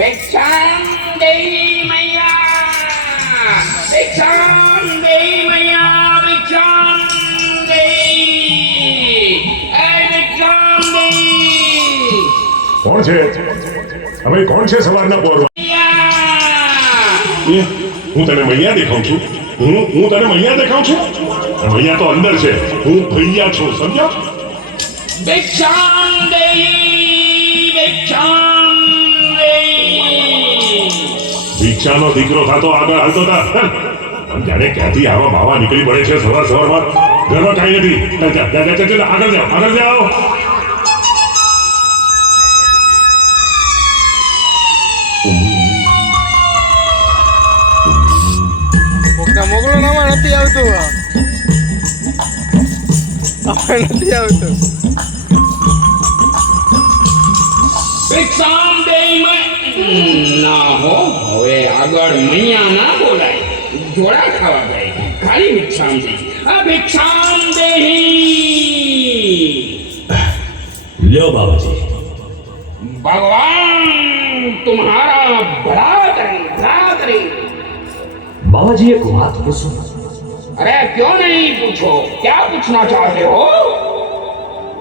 भिक्षां देहि मैया, भिक्षां देहि मैया, भिक्षां देहि, भिक्षां देहि। કોણ છે? હવે કોણ છે સવારના પોરમાં? હું તને મૈયા દેખાઉં છું? હું તને મૈયા દેખાઉં છું? મૈયા તો અંદર છે, હું ભૈયા છું, સમજ્યો? भिक्षां देहि, भिक्षां देहि। ભિક્ષાનો દીકરો થતો આગળ હાલતો હતા, પણ જાણે ક્યાંથી આવા બાવા નીકળી પડે છે સવાર સવારમાં. ઘરમાં કાંઈ નથી. આગળ જાઓ, આગળ જાઓ. મોકલો નામાં નથી આવતું, નથી આવતું. भिक्षां देहि ना हो, હવે આગળ મૈયા ના બોલાય, જોડા ખાવા ગઈ, ખાલી ભિક્ષામ દેहि, ભિક્ષામ દેहि। લ્યો બાબાજી, भगवान तुम्हारा भला करे, भला करे। बाबाजी एक बात पूछूं? अरे क्यों नहीं पूछो, क्या पूछना चाहते हो?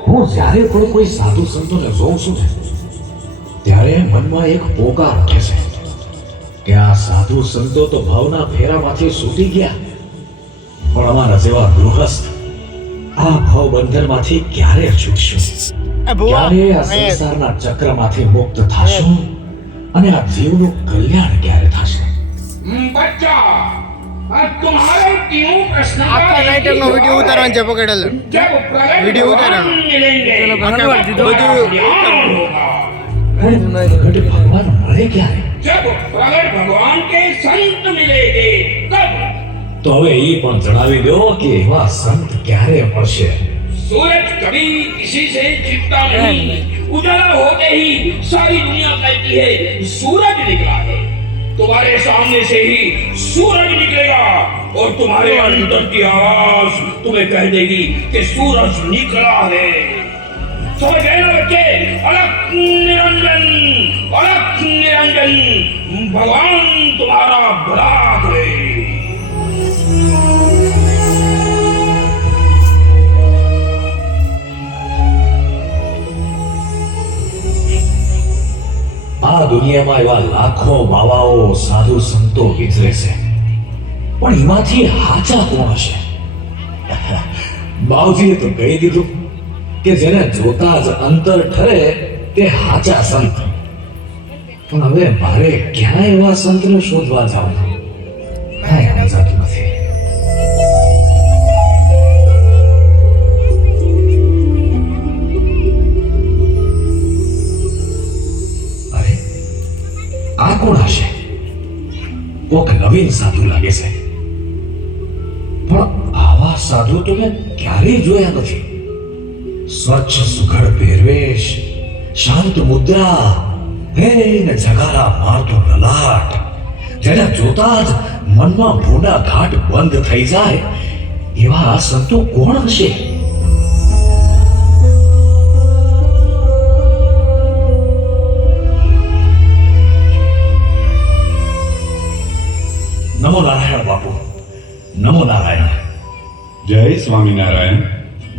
હું જ્યારે પણ કોઈ સાધુ સંતોને જોઉં છું ને, ત્યારે મનમાં એક પોકાર ઉઠે છે કે આ સાધુ સંતો તો ભાવના ફેરામાંથી છૂટી ગયા, પણ અમારા જેવા ગૃહસ્થ આ ભાવ બંધનમાંથી ક્યારે છૂટશું? ક્યારે આ સંસારના ચક્રમાંથી મુક્ત થશું અને આ જીવનું કલ્યાણ ક્યારે થશે? बच्चा, तुम्हारे तीनों प्रश्न આખા નાઈટર નો વિડિયો ઉતારવાનો છે, પકડેલો जब प्रगट વિડિયો ઉતારવાનો मिलेंगे, પ્રગટ ભગવાન મળે ક્યારે? जब प्रगट भगवान के संत मिलेंगे तब। તો હવે એ પણ જણાવી દો કે એવા સંત ક્યારે મળશે? सूरज कभी किसी से छिपता नहीं, उजाला होते ही सारी दुनिया कहती है सूरज निकला है। तुम्हारे सामने से ही सूरज निकलेगा और तुम्हारे अंदर की आवाज तुम्हें कह देगी कि सूरज निकला है। समझ गए ना बच्चे? अलग निरंजन, अलग निरंजन, भगवान तुम्हारा भला करे। આ દુનિયામાં એવા લાખો બાવાઓ સાધુ સંતો વિચરે છે, પણ એમાંથી હાચા કોણ હશે? બાવજીએ તો કહી દીધું કે જેને જોતા જ અંતર ઠરે તે હાચા સંત. પણ હવે મારે ક્યાં એવા સંતને શોધવા જાઉં? કાંઈ સમજાતું નથી. આ કોણ હશે? કોક નવીન સાધુ લાગે છે, પણ આવા સાધુ તો મેં ક્યારેય જોયા નથી. સ્વચ્છ સુઘડ પહેરવેશ, શાંત મુદ્રા, ને જગારા મારતો લલાટ, જેને જોતા જ મનમાં ભૂંડા ઘાટ બંધ થઈ જાય એવા આ સંતો કોણ હશે? નમો નારાયણ બાપુ, નમો નારાયણ. જય સ્વામિનારાયણ.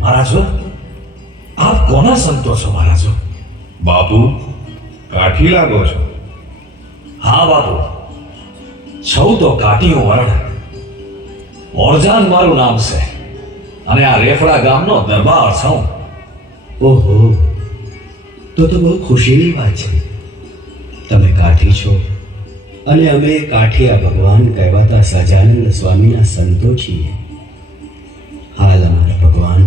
મહારાજો, આપ કોના સંતો છો મહારાજો? બાપુ, કાઠી લાગો છો? હા બાપુ, છઉ તો કાઠીઓ વર્ણ. ઓરજાન મારું નામ છે અને આ રેફડા ગામનો દરબાર છું. ઓહો, તો બહુ ખુશીની વાત છે. તમે કાઠી છો અને અમે કાઠિયા ભગવાન કહેવાતા સહજાનંદ સ્વામીના સંતો છીએ. હાલ અમારા ભગવાન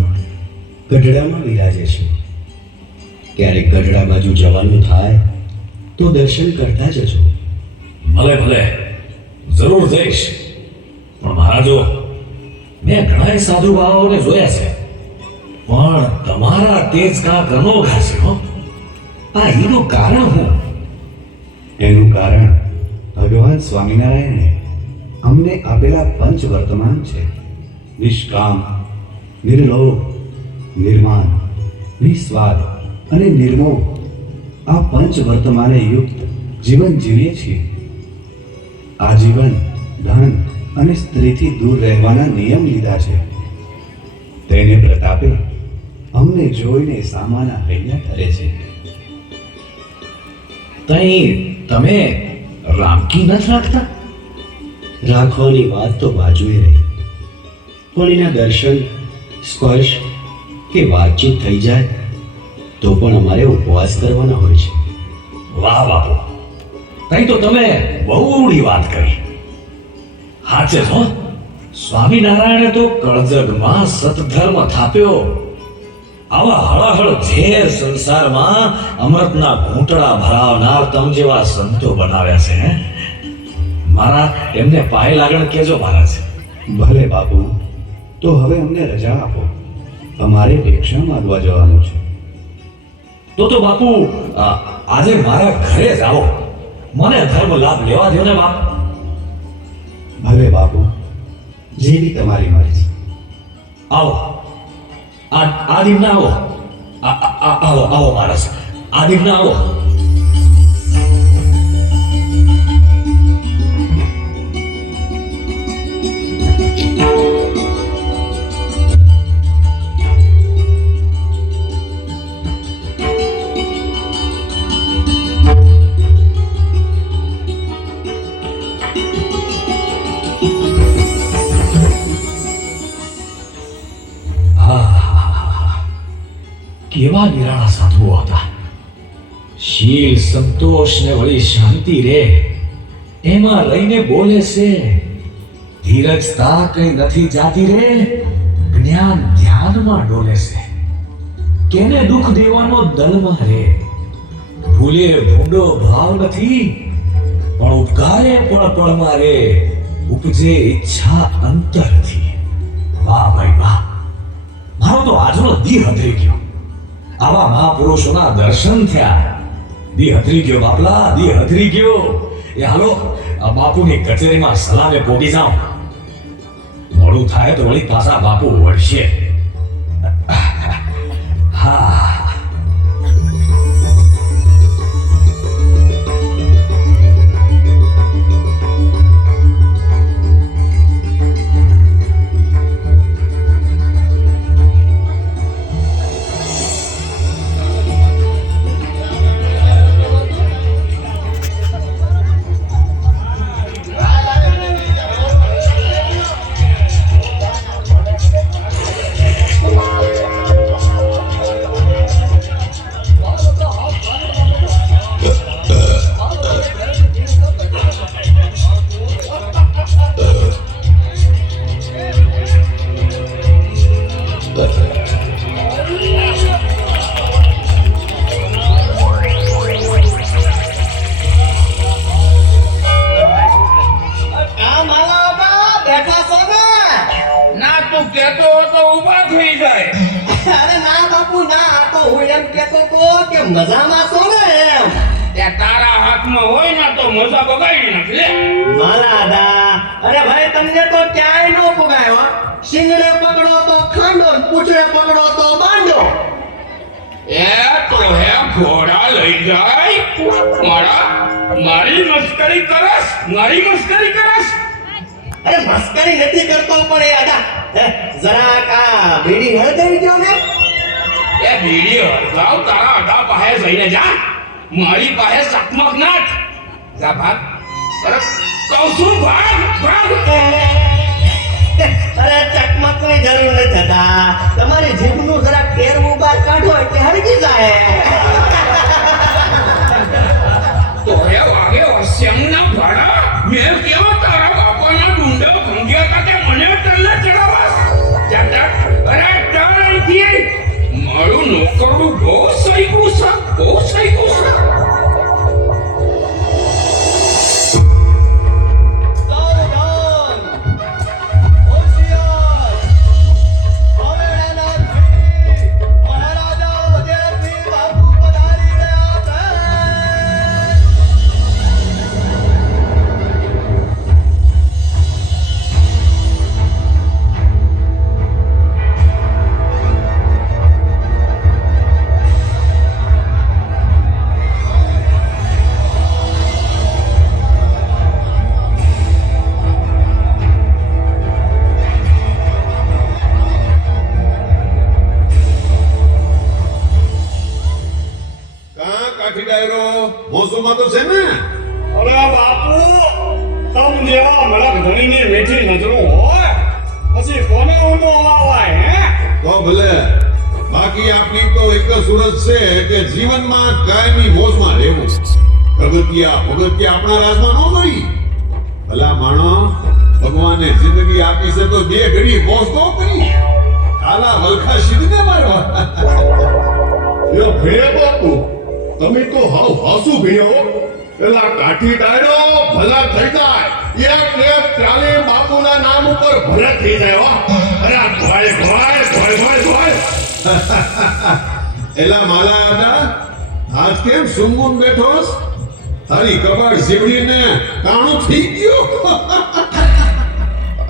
ગઢડામાં વિરાજે છે. ક્યારેક ગઢડા બાજુ જવાનું થાય તો દર્શન કરતા જજો. ભલે ભલે, જરૂર જઈશ. પણ મહારાજો, મેં ઘણા સાધુ બાવાઓને જોયા છે, પણ તમારા તેજ કાંક અનોખા છે હો. આ એનું કારણ હું? એનું કારણ ભગવાન સ્વામિનારાયણે અમને આપેલા પંચ વર્તમાન છે. નિષ્કામ, નિર્લોભ, નિર્માન, નિસ્વાર્થ અને નિર્મોહ. આ પંચ વર્તમાને યુક્ત જીવન જીવીએ છીએ. આજીવન ધન અને સ્ત્રીથી દૂર રહેવાના નિયમ લીધા છે. તેને પ્રતાપે અમને જોઈને સામાના હૈયા ઠરે છે. તઈ તમે રામકી નથી રાખતા? રાખવાની વાત તો બાજુએ રહી, પણ એના દર્શન, સ્પર્શ કે વાતચીત થઈ જાય તો પણ અમારે ઉપવાસ કરવાના હોય છે. વાહ બાપુ, તઈ તો તમે બહુ ઊંડી વાત કરી. હાચે હો, સ્વામિનારાયણે તો કળજગમાં સતધર્મ થાપ્યો. આવા હળહળ ઝેર સંસારમાં અમૃતના ઘૂંટડા ભરાવનાર તમ જેવા સંતો બનાવ્યા છે. હે? મારા એમને પાય લાગણ કેજો મહારાજ. ભલે બાપુ, તો હવે અમને રજા આપો, અમારે ભિક્ષા માંગવા જવાનું છે. તો બાપુ આજે મારા ઘરે જ આવો, મને ધર્મ લાભ લેવા દો ને બાપ. ભલે બાપુ, જેવી તમારી મરજી. આવો, આ દીવના આવો. આવો આવો મહારાજ, આ દીવના આવો. કેવા નિરાળા સાધુઓ હતા. શીલ, સંતોષ ને વળી શાંતિ રે એમાં રહીને બોલે છે. ધીરજતા કઈ નથી જાતી રે, જ્ઞાન ધ્યાનમાં ડોલે છે. કેને દુઃખ દેવાનો દલમાં રે, ભૂલે ભૂંડો ભાવ નથી, પણ ઉપકારે પળ પળમાં રે, ઉપજે ઈચ્છા અંતરથી. વાહ ભાઈ વાહ, મારો તો આજનો દી હતરી ગયો. આવા મહાપુરુષોના દર્શન થયા. દી હતરી ગયો બાપલા, દી હતરી ગયો. એ હાલો, આ બાપુની કચેરીમાં સલામે પોગી જાઓ. મોડું થાય તો વળી પાછા બાપુ વળશે. હા, ના તું કહેતો હો તો ઊભા થઈ જાય. અરે ના બાપુ ના, આ તો હું એમ કહેતો તો કે મજામાં છો ને એમ. ત્યાં તારા હાથમાં હોય ને તો મજા બગાડી નાખી લે. માલાદા, અરે ભાઈ તમને તો ક્યાંય નો પુગાયો. શિંગડે પકડો તો ખાંડો, ને પૂંછડે પકડો તો બાંડો. એ તો હે ઘોડા લઈ જાય. મારી મસ્કરી કરસ, મારી મસ્કરી કરસ. અરે મસ્કરી નથી કરતો, પણ એ આડા જરાક આ બીડી હળગાવી દો ને. એ બીડી હરગાવ તારા અડા પાસે જઈને જા. મારી પાસે ચકમક નાખ. જા ભાગ. અરે કહું છું ભાગ, ભાગ. અરે ચકમકની જરૂર નથી થતા. તમારી જીભનું જરાક કેરવું બહાર કાઢો એટલે હળગી જાય. તો એ વાગે વસ્યમના ભાડા મેં કેવા તારા બાપાના ડુંડા ભંગ્યા કાતે મને તલ્લે ચડાવાસ. જાતા અરે તારાથી મારું નોકરું બહુ સહીકું છે, બહુ સહીકું છે. સાવધાન, હોશિયાર, હવેડાના ધણી, મહારાજા વદેરથી બાપુ પધારી રહ્યા છે. ડાયરો મોસમમાં તો છે ને? અરે બાપુ તમ જેવા મળક ધણીની મીઠી નજરો હોય પછી કોને ઊંડો વાવાય હે તો ભલે, બાકી આપણી તો એક જ સુરત છે કે જીવનમાં કાયમી મોજમાં રહેવું. પગથિયા આપણા રાજમાં ન મળી. ભલા માણો, ભગવાને જિંદગી આપી છે તો બે ઘડી મોજ તો કરી. કાલા વલખા સીધને મારવા. યો ભે બાપુ તમે તો હાવ હાસુ ભેયો પેલા કાઠી ડાયરો ભલા થઈ જાય એક ચાલી બાપુના નામ ઉપર ભલા થઈ જાય હો. અરે ભય એલા માલા આડા, આજ કેમ સુમુન બેઠોસ? તારી કબાડ સીવડીને કાણું થઈ ગયો.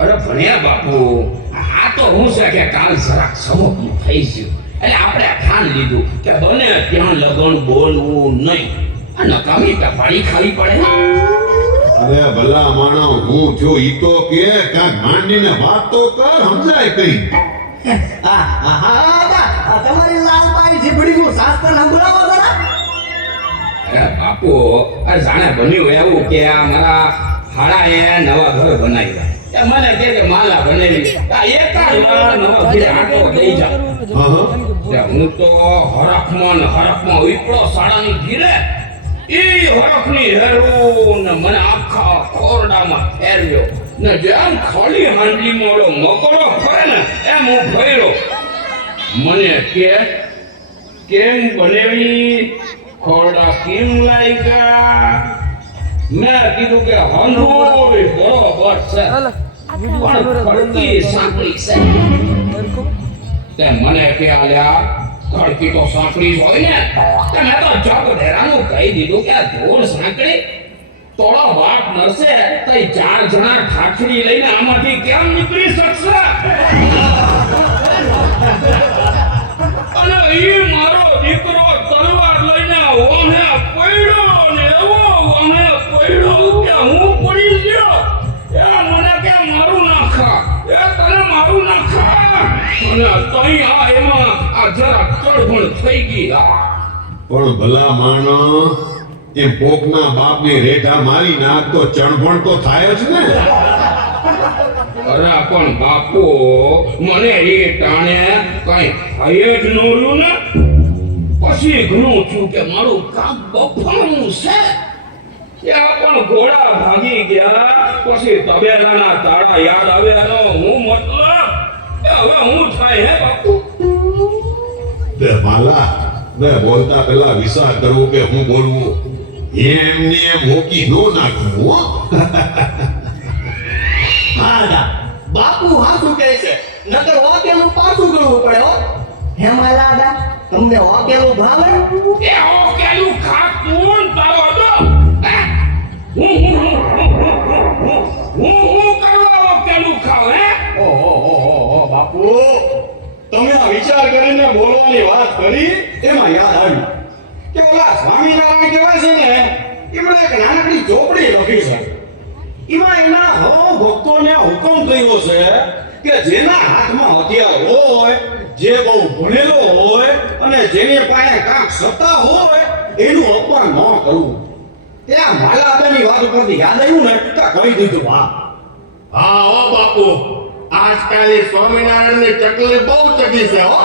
અરે ભણ્યા બાપુ, આ તો હું છે કે કાલ જરાક સમોકું થઈ ગયું એટલે આપણે ઠાન લીધું કે બને ત્યાં લગન બોલવું નહીં. આ નકામી ટપાડી ખાવી પડે. અરે ભલા માણો, હું છું ઈ તો કે કાંઈક માંડીને વાત તો કર, સમજાય કઈ. તમારી લાલબાઈ જીભડીનું શાસ્ત્ર સંભળાવો જરા. અરે બાપુ, આ જાણે બન્યું એવું કે આ મારા હાડાએ નવા ઘર બનાવ્યા. એ મને કહે કે માલા બનેલી આ એકાદ વાર નવા ઘરે આટો દઈ જા. તે હું તો હરખમાં ઉપડો સાડાની ઘીરે ઈ હરખની હેરું ને મને આખા ખોરડામાં ફેરવ્યો ને જેમ ખાલી હાંડલીમાં ઓલો મકોડો ફરે ને એમ હું ફર્યો. મને કે કેમ બનેવી, ખોરડા કેમ લાગ્યા? મેં કીધું કે હંડોળી બરોબર છે પણ ખડકી સાંકળી છે. તે મને કે આલ્યા ખડકી તો સાંકળી જ હોય ને. તે મેં તો જગ ધેરાનું કહી દીધું કે આ ધૂળ સાંકળી તોડો વાટ નરસે તઈ 4 જણા ઠાઠડી લઈને આમાંથી કેમ નીકળી શકશે? અને ઈ મારો દીકરો તલવાર લઈને વાહે પડ્યો ને એવો વાહે પડ્યો કે હું પડી ગયો. એ મને કે મારું નાખા, એ તને મારું નાખા. અને તઈ આ એમાં આ જરા ચડભણ થઈ ગઈ. પણ ભલા માણો, એ પોકના બાપને રેઠા મારી નાખ તો ચણભણ તો થાય જ ને. અરે પણ બાપુ, મને એ ટાણે કઈ થાય જ નહોતું ને. પછી ઘણું છું કે મારું કામ બફાણું છે. ત્યાં પણ ઘોડા ભાગી ગયા પછી તબેલાના તાળા યાદ આવ્યાનો હું મતલબ કે હવે હું થાય હે બાપુ. બે માલા, બે બોલતા પેલા વિચાર કરવો કે હું બોલવું. એમને એમ મૂકી નો નાખવું હો. હા બાપુ હાસુ કહે છે, નકર ઓકેલું પાછું કરવું પડે હો. હે માલા દા, તમને ઓકેલું ભાવે? એ ઓકેલું ખા કોણ તારો હતો? હું કરવા ઓકેલું ખાવ હે? ઓહો બાપુ તમે આ વિચાર કરીને બોલવાની વાત કરી એમાં યાદ આવ્યું કે ઓલા સ્વામિનારાયણ કહેવાય છે ને એમણે એક નાનકડી ચોપડી લખી છે. એમાં એના ભક્તોને હુકમ કર્યો છે કે જેના હાથમાં હથિયાર હોય, જે બહુ ભણેલો હોય અને જેની પાસે કાંક સત્તા હોય એનું અપમાન ન કરવું. ત્યાં માલાદાની વાત ઉપરથી યાદ આવ્યું ને તો કહી દીધું. હા હો બાપુ, આજકાલ સ્વામિનારાયણની ચકલી બહુ ચકી છે હો.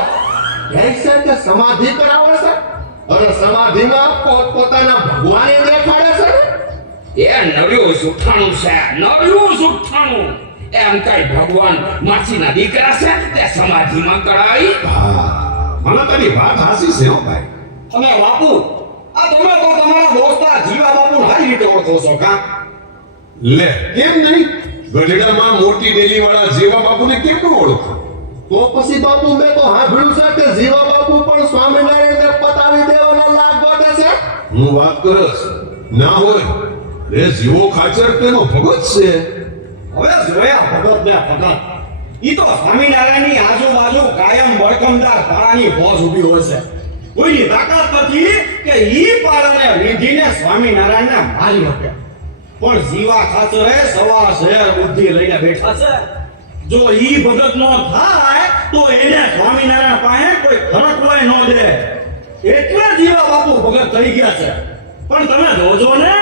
કહે છે કે સમાધિ કરાવે છે અને સમાધિમાં પોતાના ભગવાને દેખાડે છે. એ નર્યું સુઠાણું છે, નર્યું સુઠાણું. એમ કઈ ભગવાન માસીના દીકરા છે તે સમાધિમાં કરાવી? મને તારી વાત હાસી છે હો ભાઈ. અને બાપુ, આ તમે તો તમારા દોસ્તા જીવા બાપુ સારી રીતે ઓળખો છો કા? લે, કેમ નહીં? ગઢડામાં મોટી ડેલી વાળા જીવા બાપુને કેમ ન ઓળખો? તો પછી બાપુ મેં તો સાંભળ્યું છે કે જીવા બાપુ પણ સ્વામિનારાયણને પતાવી દેવાના લાગ ગોઠે છે. હું વાત કરસ ના હોય રે, જીવો ખાચર તેનો ભગત છે. હવે જોયા ભગત ને ભગત, ઈ તો સ્વામિનારાયણની આજુબાજુ કાયમ બળકમદાર તાળાની ફોજ ઊભી હોય છે. કોઈની તાકાત નથી કે ઈ પાળાને વિધિને સ્વામિનારાયણને મારી શકે. પણ જીવા ખાચરે સવા શહેર બુદ્ધિ લઈને બેઠા છે. જો ઈ ભગત નો થાય તો એને સ્વામિનારાયણ પાસે કોઈ ફરક હોય ન દે. એટલે જીવા બાપુ ભગત થઈ ગયા છે. પણ તમે જોજો ને,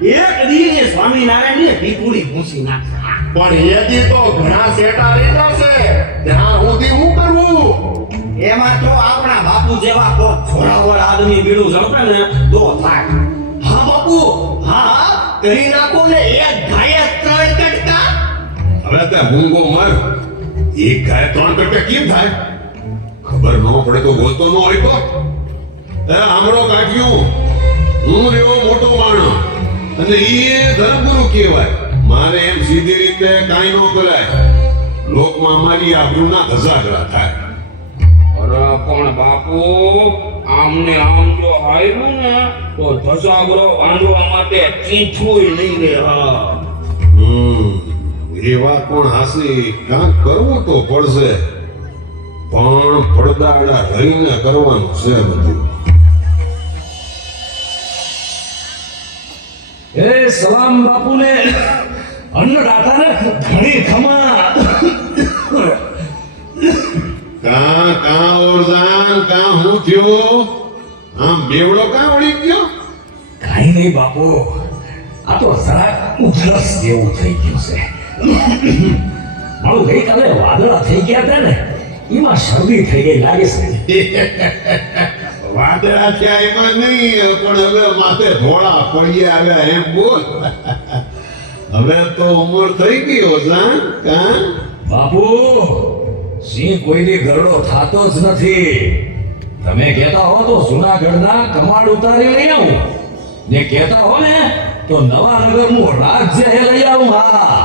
એક દી એ સ્વામિનારાયણને પીપુડી ભૂંસી નાખશે. પણ એથી તો ઘણા શેઠા લીધા છે, ત્યાં સુધી હું કરવું? એમાં તો આપણા બાપુ જેવા કોક છોરાવર આદમી બીડું ઝડપે ને તો થાય. હા બાપુ, હા કરી નાખો ને એક ગાય 3 કટકા. હવે તે મૂંગો મર, એક ગાય 3 કટકા કેમ થાય? ખબર ન પડે તો બોલતો ન હોય તો એ આમળો કાઢ્યું, હું એવો મોટો માણસ અને ઈ ધર્મગુરુ કહેવાય. મારે એમ સીધી રીતે કાંઈ ન કરાય, લોકમાં મારી આબરૂના ધજાગરા થાય. અરે પણ બાપુ, આમને આમ જો હાર્યું ને તો ધસાગરો બાંધવા માટે ચીઠું નહીં રે. હા, એ વાત પણ હાસી, કાંઈક કરવું તો પડશે, પણ પડદાડા રહીને કરવાનું છે બધું. એ સલામ બાપુને, અન્નદાતાને ઘણી ખમા. કાં ઓરજાન, કાં હું થયો? આમ બેવડો કાં વળી ગયો? કાંઈ નહીં બાપુ, આ તો જરાક ઉધરસ જેવું થઈ ગયું છે. મારું ગઈકાલે વાદળા થઈ ગયા હતા ને, એમાં શરદી થઈ ગઈ લાગે છે. વાદળા થયા એમાં નહીં, પણ હવે માથે ધોળા પડી આવ્યા એમ બોલ. હવે તો ઉંમર થઈ ગઈ ઓરજાન, કાં? બાપુ, સિંહ કોઈની ગરડો થાતો જ નથી. તમે કહેતા હો તો જૂનાગઢના કમાડ ઉતારી લઈ આવું, ને કહેતા હો ને તો નવાનગરનું રાજ્ય લઈ આવું. હા,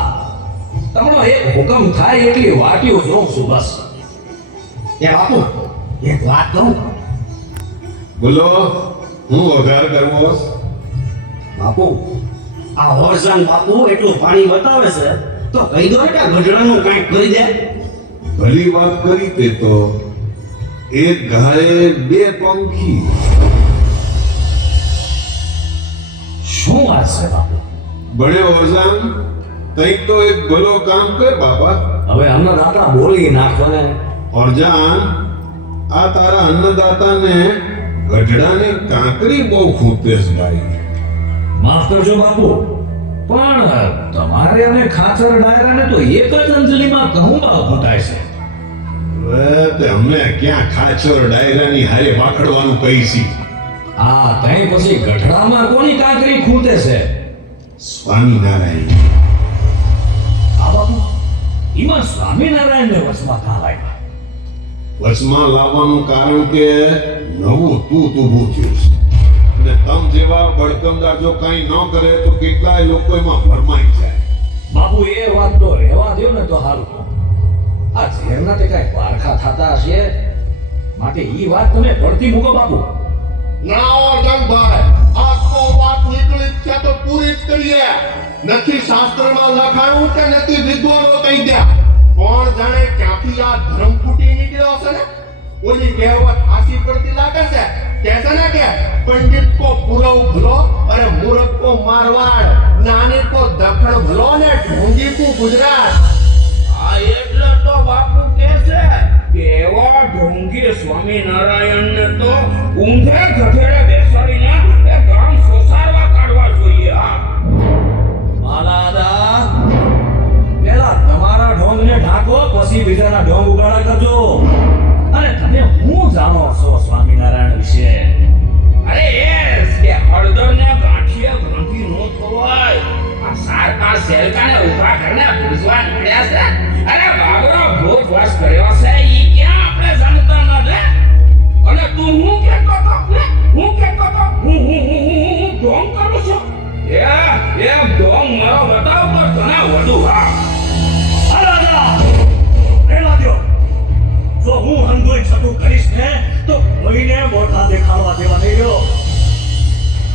તમારો એક હુકમ થાય એટલી વાટીઓ જોઉં છું બસ. એ બાપુ, એક વાત કહું. બોલો, હું વઘાર કરવો? બાપુ, આ હોરસાન બાપુ એટલું પાણી બતાવે છે તો કહી દો ને કે આ ગઢડાનું કાંઈક કરી દે. ભલી વાત કરી તે તો. એક ગાયે 2 પંખી. શું વાત છે બાપુ? બળે ઓરજાન, કંઈક તો એક ભલો કામ કર બાપા. હવે અન્નદાતા બોલી નાખો ને. ઓરજાન, આ તારા અન્નદાતાને ગઢડાની કાંકરી બહુ ખૂટે છે ભાઈ. માફ કરજો બાપુ, પણ તમારે અને ખાચર ડાયરાને તો એક જ અંજલિમાં ઘઉં ફૂટાય છે. હવે તે અમને ક્યાં ખાચર ડાયરાની હારે વાખડવાનું કહી છી? આ તઈ પછી ગઢડામાં કોની કાંકરી ખૂટે છે? સ્વામિનારાયણ. આ બાપુ, એમાં સ્વામિનારાયણને વચમાં કાં લાગ્યા? વચમાં લાવવાનું કારણ કે નવું તૂત ઊભું થયું છે, અને તમ જેવા બળકમદાર જો કાંઈ ન કરે તો કેટલાય લોકો એમાં ભરમાઈ જાય. બાપુ, એ વાત તો રહેવા દો ને તો સારું. આ ઝેરના તે કાંઈ પારખા થતા હશે, માટે ઈ વાત તમે પડતી મૂકો બાપુ. ના ઓરજનભાઈ, આ તો વાત નીકળી જ છે તો પૂરી જ કરીએ. નથી શાસ્ત્રમાં લખાયું કે નથી વિદ્વાનો કહી દે, કોણ જાણે ક્યાંથી આ ધર્મ ફૂટી નીકળ્યો છે ને. ઓલી કહેવત હાસી પડતી લાગે છે, કહે છે ને કે પંડિત કો પૂરવ ભલો અરે મૂર્ખ કો મારવાડ, જ્ઞાની કો દખણ ભલો ને ઢોંગી કો ગુજરાત. આ એટલે તો બાપુ કહે છે કે એવા ઢોંગી સ્વામિનારાયણને તો ઊંધે ગધેડે બેસાડીને એ ગામ સોસારવા કાઢવા જોઈએ. હા, માલાદા, પેલા તમારા ઢોંગને ઢાંકો, પછી બીજાના ઢોંગ ઉગાડા કરજો. અને તમે શું જાણો છો સ્વામિનારાયણ વિશે? અરે એ કે હળદરને ગાંઠીએ ગ્રંથિ નો થવાય. આ સારકા સેલકાને ઉભા કરીને પૂજવા નીકળ્યા છે. અરે બાબરો ભોજ વાસ કર્યો છે, ઈ ક્યાં આપણે જાણતા નથી. અને તું હું કહેતો હતો? હું કહેતો હતો? હું ઢોંગ કરું છું? એ ઢોંગ મારો બતાવ તો તને વધુ. હા, રાજા, રહેવા દ્યો. જો હું હંગોઈ છતું કરીશ ને તો કોઈને મોઢા દેખાડવા દેવા નહીં રહ્યો.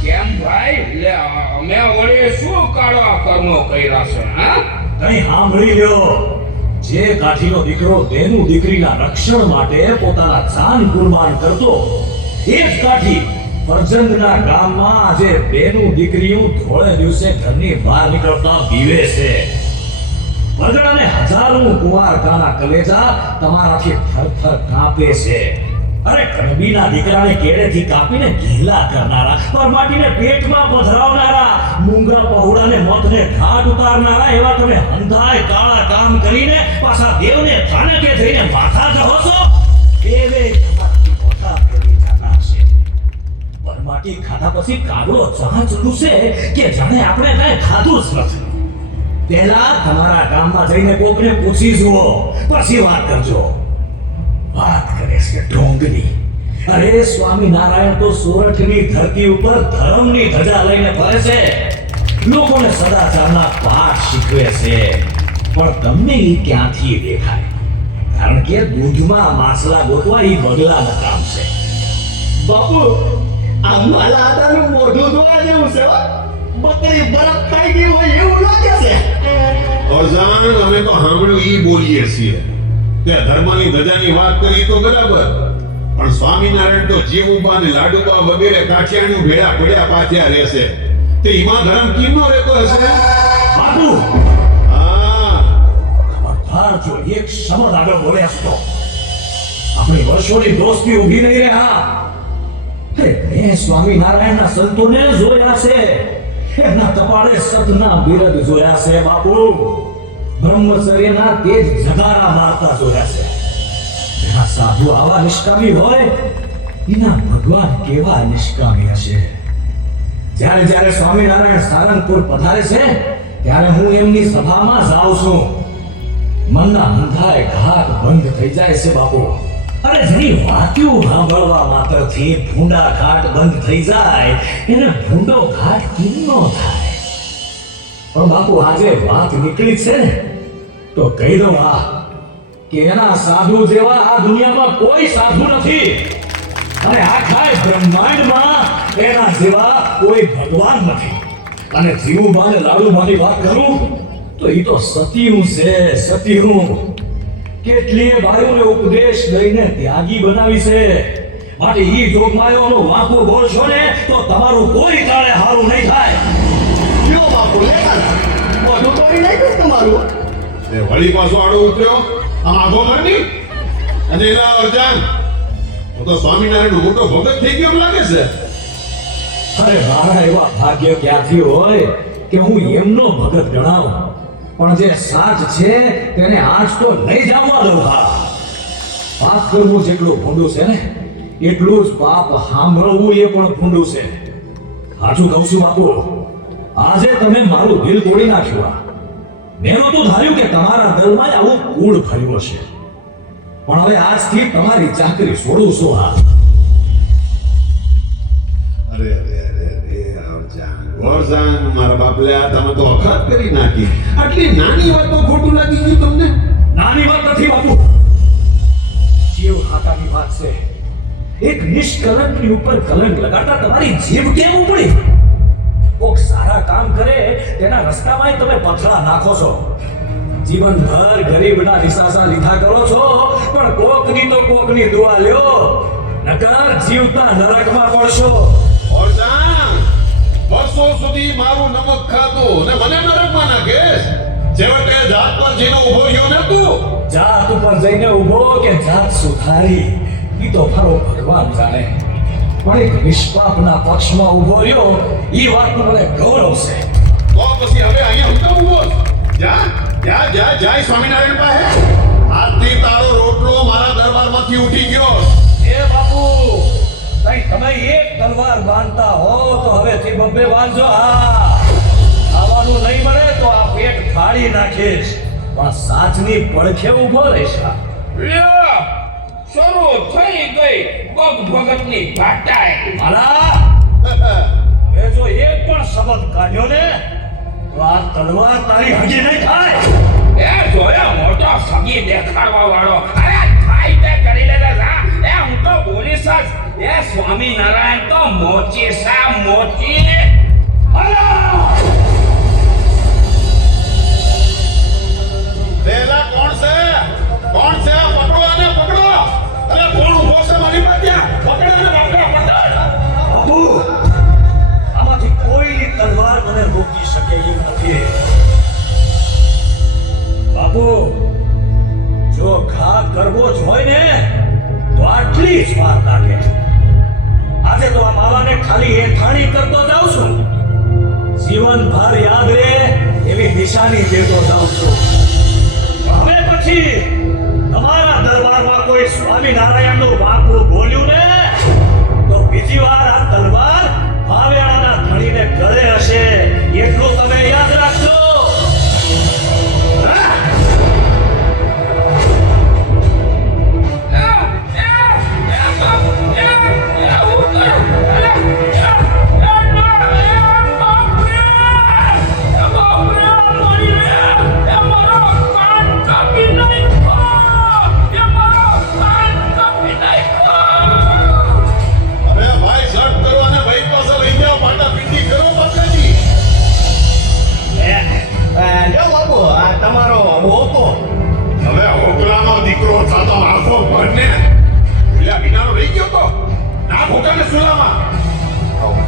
કેમ ભાઈ? લે અમે વળી શું કાળા કર્મો કર્યા છે? હા, કઈ સાંભળી લ્યો. જે કાઠીનો દીકરો તેનું દીકરીના રક્ષણ માટે પોતાના જાન કુરબાન કરતો, એ જ કાઠી ફરજંદના ગામમાં આજે બેનું દીકરીયું ધોળે દિવસે ઘરની બહાર નીકળતા બીવે છે. વગડાને હજારો કુંવાર કાના કલેજા તમારાથી થરથર કાપે છે. અરે કડબીના દીકરાને કેળેથી કાપીને ઘીલા કરનારા, પરમાટીને પેટમાં પધરાવનારા, મૂંગા પહોળાને મોતને ઘાટ ઉતારનારા એવા તમે અંધાય કાળા કામ કરીને પાછા દેવને થાનકે થઈને માથા ધો છો. દેવે તમારાથી મોટા ફેરવી જતા છે. પરમાટી ખાધા પછી કાગડો ચાંચ લૂસે કે જાણે આપણે કાંઈ ખાધું જ નથી. પહેલા તમારા ગામમાં જઈને કોકને પૂછી જુઓ, પછી વાત કરજો. વાત કરે છે ઢોંગની. અરે સ્વામિનારાયણ તો સોરઠની ધરતી ઉપર ધર્મની ધજા લઈને ફરે છે, લોકોને સદાચારના પાઠ શીખવે છે. પણ તમને એ ક્યાંથી દેખાય? કારણ કે દૂધમાં માછલા ગોતવા એ બગલાના કામ છે. બાપુ આ માલા આદાનું મોઢું જોવા જેવું છે હો. બકરી બરફ ખાઈ ગઈ હોય એવું લાગે છે. અજાણ અમે તો સાંભળ્યું ઈ બોલીએ છીએ કે ધર્મની ધજાની વાત કરી તો બરાબર, પણ સ્વામિનારાયણ તો જીવુબા ને લાડુબા વગેરે કાઠિયાનું ભેળા પડ્યા પાથ્યા રહેશે. તે ઈમાં ધર્મ કિમનો રહેતો હશે? બાપુ હા, ખબરદાર જો એક શબ્દ આગળ બોલ્યા છો તો આપણી વર્ષોની દોસ્તી ઊભી નહીં રહે. હા, અરે મેં સ્વામિનારાયણના સંતોને જોયા છે, એમના કપાળે સતના બિરદ જોયા છે બાપુ, બ્રહ્મચર્યના તેજ જગારા મારતા જોયા છે. એના સાધુ આવા નિષ્કામી હોય, એના ભગવાન કેવા નિષ્કામી હશે. જ્યારે જ્યારે સ્વામિનારાયણ સારંગપુર પધારે છે ત્યારે હું એમની સભામાં જાઉં છું. મનના અંધાય ઘાટ બંધ થઈ જાય છે બાપુ. અરે જેની વાક્યું સાંભળવા માત્રથી ભૂંડા ઘાટ બંધ થઈ જાય એને ભૂંડો ઘાટ કિન્નો થાય. પણ બાપુ આજે વાત નીકળી છે ને તો કહી દઉં કે એના સાધુ જેવા આ દુનિયામાં કોઈ સાધુ નથી, અને આખા બ્રહ્માંડમાં એના જેવા કોઈ ભગવાન નથી. અને જીવુબાને લાડુબાની વાત કરું તો એ તો સતીનું છે, સતીનું. કેટલીય બાયુને ઉપદેશ દઈને ત્યાગી બનાવી છે. માટે ઈ જોગમાયોનો વાંકો બોલશો ને તો તમારું કોઈ કાળે હારું નહીં થાય. લ્યો બાપુ લેખા મોઢું તોડી નાખ્યું તમારું. તે વળી પાછો આડો ઉતર્યો આમ આઘો મારની. અને એલા અરજાન, હું તો સ્વામિનારાયણનો મોટો ભગત થઈ ગયો એમ લાગે છે. અરે મારા એવા ભાગ્ય ક્યાંથી હોય કે હું એમનો ભગત ગણાવું, પણ જે સાચ છે તેને આજ તો નહીં જવા દઉં. હા, પાપ કરવું જેટલું ભૂંડું છે ને એટલું જ પાપ સાંભળવું એ પણ ભૂંડું છે. સાચું કહું છું બાપુ, આજે તમે મારું દિલ તોડી નાખ્યું. મેં નહોતું ધાર્યું કે તમારા દલમાં આવું કૂડ ફર્યું હશે, પણ હવે આજથી તમારી ચાકરી છોડું છું. હા, અરે અરે અરે અરે અરજાન, અરજાન, મારા બાપલ્યા, તમે તો અખત કરી નાખી. આટલી નાની વાત તો ખોટું લાગી ગયું તમને? નાની વાત નથી બાપુ, જીવ હાકાની વાત છે. એક નિષ્કલંકની ઉપર કલંક લગાડતા તમારી જીભ કેમ ઉપડી? કોક સારા કામ કરે તેના રસ્તામાં તમે પથરા નાખો છો. જીવનભર ગરીબના નિશાસા લીધા કરો છો, પણ કોકની તો કોકની દુઆ લ્યો, નકર જીવતા નરકમાં પડશો. અરજાન, વર્ષો સુધી મારું નમક ખાતું ને મને નરકમાં નાખેશ. છેવટે જાત પર જઈને ઉભો રહ્યો ને તું. જાત ઉપર જઈને ઊભો કે જાત સુધારી ઈ તો ખરો ભગવાન જાણે, પણ એક નિષ્પાપના પક્ષમાં ઊભો રહ્યો ઈ વાતનું મને ગૌરવ છે. તો પછી હવે અહીંયા હું તો ઊભો છું. જા જા જા જા સ્વામિનારાયણ પાસે. આજથી તારો રોટલો મારા દરબારમાંથી ઉઠી ગયો. એ બાપુ, કઈ તમે એક તલવાર બાંધતા હો તો હવેથી બબ્બે બાંધજો. હા, ખાવાનું નહીં મળે તો આ પેટ ફાડી નાખીશ, પણ સાચની પડખે ઊભો રહીશ. લ્યો, શરૂ થઈ ગઈ પગ ભગતની ભાટાઈ. મારા હવે જો એક પણ શબ્દ કાઢ્યો ને તો આ તલવાર તારી હજી નહીં થાય. એ જોયો મોટો સગી દેખાડવા વાળો. અરે થાય તે કરી લેલા જા. એ હું તો બોલીશ જ. એ સ્વામિનારાયણ તો મોચી સા મોચી. અલા! પેલા કોણ છે? કોણ છે? પકડો આને, પકડો. અરે કોણ ઊભો છે મારી પાસે? પકડો આને, પકડો, પકડો. બાપુ, આમાંથી કોઈની તલવાર મને રોકી શકે એમ નથી. બાપુ, જો ઘા કરવો જ હોય ને તો આટલી જ વાર લાગે. આજે તો આ માવાને ખાલી હેઠાણી કરતો જાઉં છું. જીવનભર યાદ રહે એવી નિશાની દેતો જાઉં છું. હવે પછી તમારા દરબારમાં કોઈ સ્વામિનારાયણનું વાંકું બોલ્યું ને તો બીજી વાર આ તલવાર ભાવેણાના ધણીને ગળે હશે એટલું તમે યાદ રાખજો. હા? અરે ભાઈ શર્ટ કરો અને ભાઈ પાસે લઈ જાઓ પાટા પીટી કરો પાછળથી. જો બાપુ આ તમારો ઓપો હવે હોકલાનો દીકરો સાતો આખો ભરને પેલા વિનાનો રહી ગયો તો ના હોકાને સુલામાં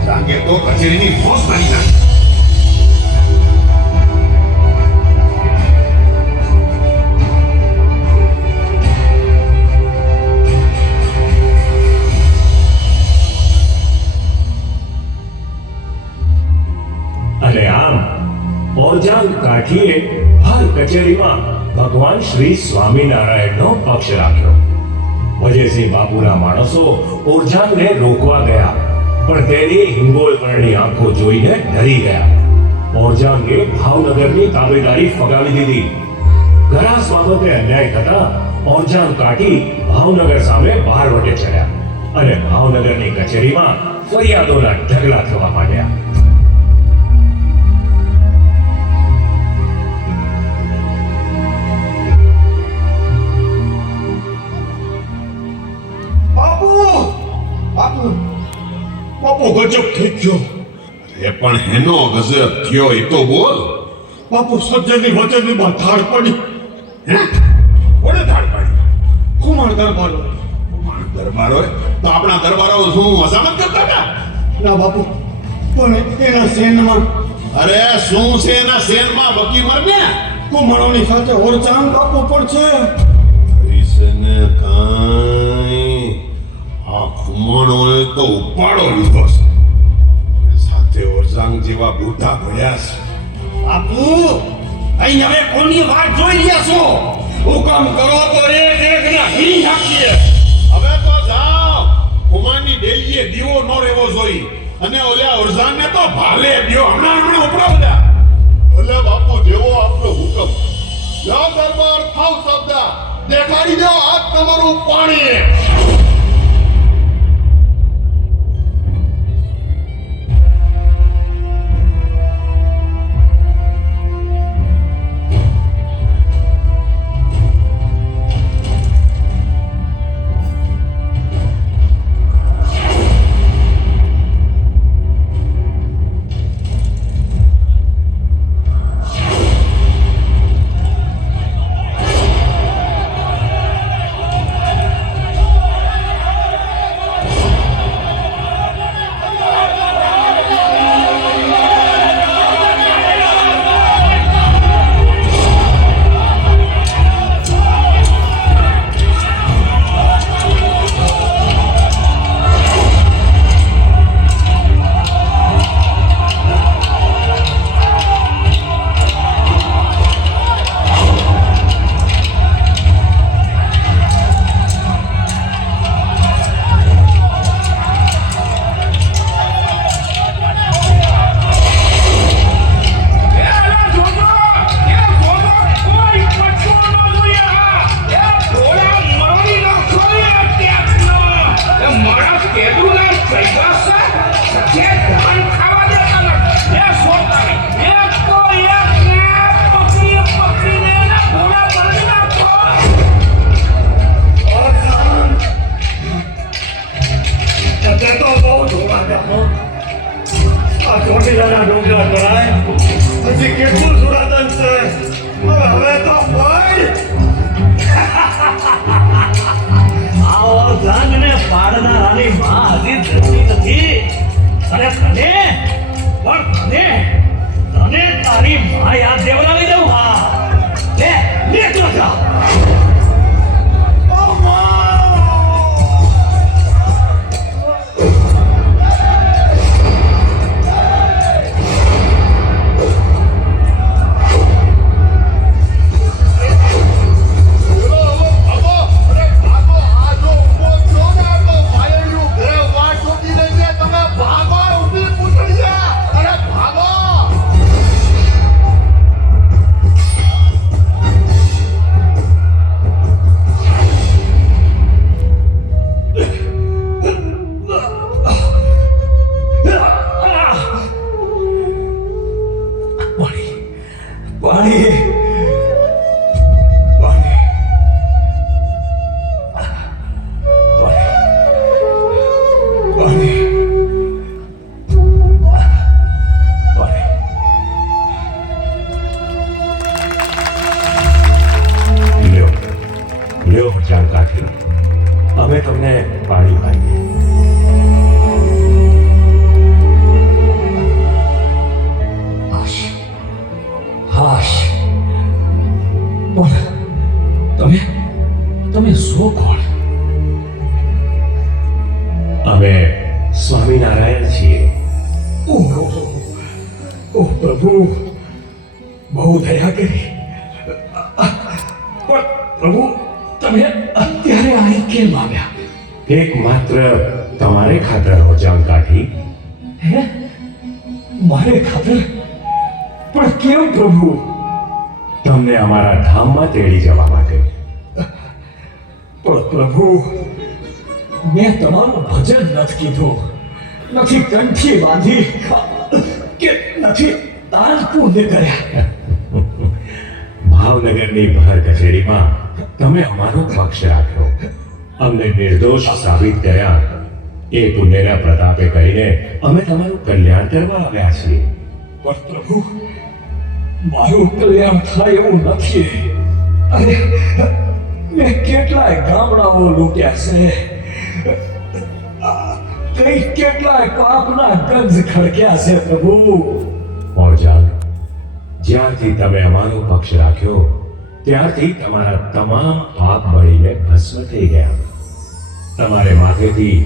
જાગે તો કચેરીની ફોસ મારી નાખ. અને આમ ઓરજાન કાઠીએ હાલ કચેરીમાં ભગવાન શ્રી સ્વામિનારાયણનો પક્ષ રાખ્યો. વજયસિંહ બાપુના માણસો ઓરજાનને રોકવા ગયા પણ તેની હિંગોળ વર્ણની આંખો જોઈને ડરી ગયા. ઓરજાંગે ભાવનગરની તાબેદારી ફગાવી દીધી. ગરાસ બાબતે અન્યાય થતા ઓરજાન કાઠી ભાવનગર સામે બહારવટે ચડ્યા અને ભાવનગરની કચેરીમાં ફરિયાદોના ઢગલા થવા માંડ્યા. બાપુ બાપુ બાપુ ગજબ થઈ ગયો. એ પણ હેનો ગજબ થયો એ તો બોલ. બાપુ સજ્જનની વચનની માં ધાડ પડી. હે કોને ધાડ પાડી? કુમાર દરબારો. માણ દરબારો તો આપણા દરબારો શું મજામત કરતા હતા? ના બાપુ પણ એના સેનમાં અરે શું છે એના શેરમાં બકી મરને કુમારોની સાથે ઓરચાન બાપુ પડશે. ઈસને કાંઈ આ ખુમાણોએ તો ઉપાડો લીધો છે. સાથે ઓરજાંગ જેવા બુઢા ભળ્યા છે. બાપુ અહીં હવે કોની વાત જોઈ રહ્યા છો? હુકમ કરો તો એક ને હિરી નાખીએ. હવે તો જાઓ ખુમાની ડેલીએ દીવો ન રહેવો જોઈ અને ઓલા ઓરજાંગને તો ભાલે દ્યો. હમણાં ઉપડો બધા. ભલે બાપુ જેવો આપનો હુકમ. જાઓ દરબાર થાવ શબ્દ દેખાડી દો આ તમારું પાણી. ચોટીલાના ડોંગરા કરાય હજી કેટલું સુરાતન છે. હવે તો ભાઈ આ ઓરજાંગને પાડનારાની માં હજી જતી નથી. અરે તને તારી માં યાદ દેવડાવી દઉં. હા લે તો જા. લ્યો લ્યો જાણકારી, અમે તમને પાણી પાઈએ. હાશ હાશ બોલ, તમે શું કોણ? અમે સ્વામિનારાયણ છીએ. ઓહ પ્રભુ, બહુ દયા કરી. પણ પ્રભુ, તમે અત્યારે અહીં કેમ આવ્યા? એકમાત્ર તમારે ખાતર હો જાણકાઠી. હે, મારે ખાતર? પણ કેમ પ્રભુ? તમને અમારા ધામમાં તેડી જવા માટે. પણ પ્રભુ, મેં તમારું ભજન નથી કીધું, નથી કંઠી બાંધી, કે નથી દાન પુણ્ય કર્યા. ભાવનગરની ભર કચેરીમાં તમે અમારો પક્ષ રાખ્યો, અમને નિર્દોષ સાબિત કર્યા. એ પુણ્યના પ્રતાપે કહીને અમે તમારું કલ્યાણ કરવા આવ્યા છીએ. પણ પ્રભુ, મારું કલ્યાણ થાય એવું નથી. અરે, મેં કેટલાય ગામડાઓ લૂંટ્યા છે, કઈ કેટલાય પાપના ગંજ ખડક્યા છે પ્રભુ. મોરજાન, જ્યારથી તમે અમારો પક્ષ રાખ્યો ત્યારથી તમારા તમામ પાપ બળીને ભસ્મ થઈ ગયા. તમારે માથેથી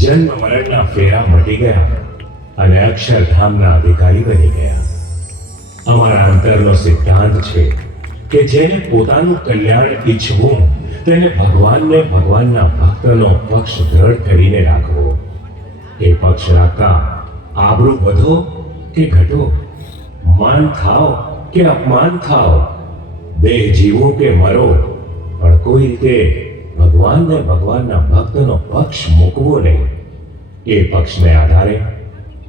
જન્મ મરણના ફેરા મટી ગયા અને અક્ષરધામના અધિકારી બની ગયા. અમારા અંતરનો સિદ્ધાંત છે કે જેને પોતાનું કલ્યાણ ઈચ્છવું તેને ભગવાનને ભગવાનના ભક્તનો પક્ષ દ્રઢ કરીને રાખવો. એ પક્ષ રાખતા આબરૂ વધો કે ઘટો, માન થાવ કે અપમાન થાવ, દેહ જીવો કે મરો, પણ કોઈ રીતે ભગવાનને ભગવાનના ભક્તનો પક્ષ મૂકવો નહીં. એ પક્ષને આધારે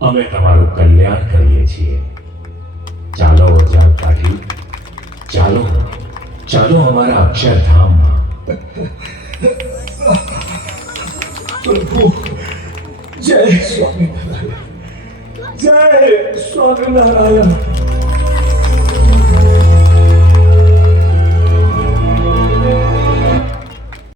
અમે તમારું કલ્યાણ કરીએ છીએ. ચાલો જાણકાઠી, ચાલો ચાલો અમારા અક્ષરધામમાં. પ્રભુ, જય સ્વામિનારાયણ, જય સ્વામિનારાયણ.